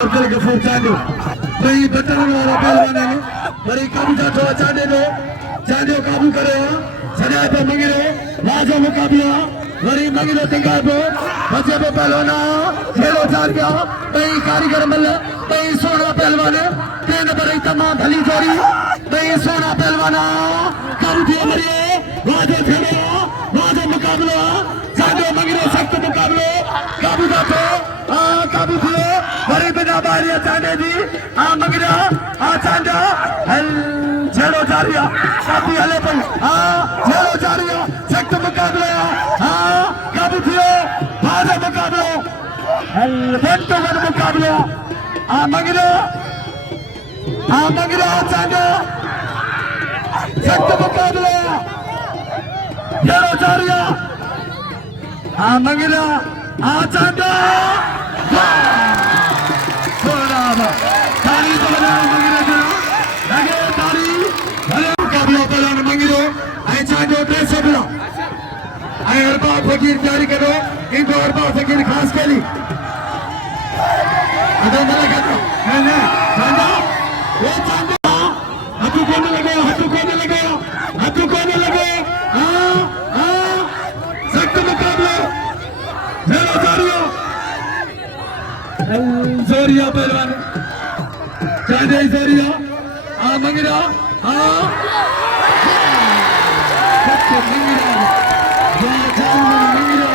अब्दुल गफूर चांडो भाई बटन वाला पहलवान है मरी काबू जातो चांडे दो चांडो काबू करे सजा पे मंगिरो लाजो मुकाबला मरी मंगिरो तिंगार पे बचे पे पहलवाना खेलो चार गया भाई कारीगर मल्ल भाई सोना पहलवान तीन बड़ी तमाम भली जोड़ी भाई सोना पहलवाना काबू दिया मरी लाजो खेलो लाजो मुकाबला चांडो मंगिरो सख्त मुकाबलो काबू जातो काबू दियो बड़ी बिना बारी चांडे दी मंगिरा चांडा हल छेड़ो जारिया काबू हले पई छेड़ो जारिया सख्त मुकाबला काबू दियो बाजा मुकाबलो हल वन टू वन मुकाबला मंगिरा चांडा सख्त मुकाबला छेड़ो जारिया मंगिरा चांडा तारी तो बनाओ मंगिरो जो लगे तारी भले मुकाबला पहलवान मंगिरो ऐसा जो ड्रेस बना आई अरबा फकीर जारी करो इनको अरबा फकीर खास के लिए अदो मला कहता नहीं चांदा वो चांदा हाथू कोने लगे सख्त मुकाबला झेलो जारियो जोरिया पहलवान चांदे जोरिया मंगिरा मंगिरा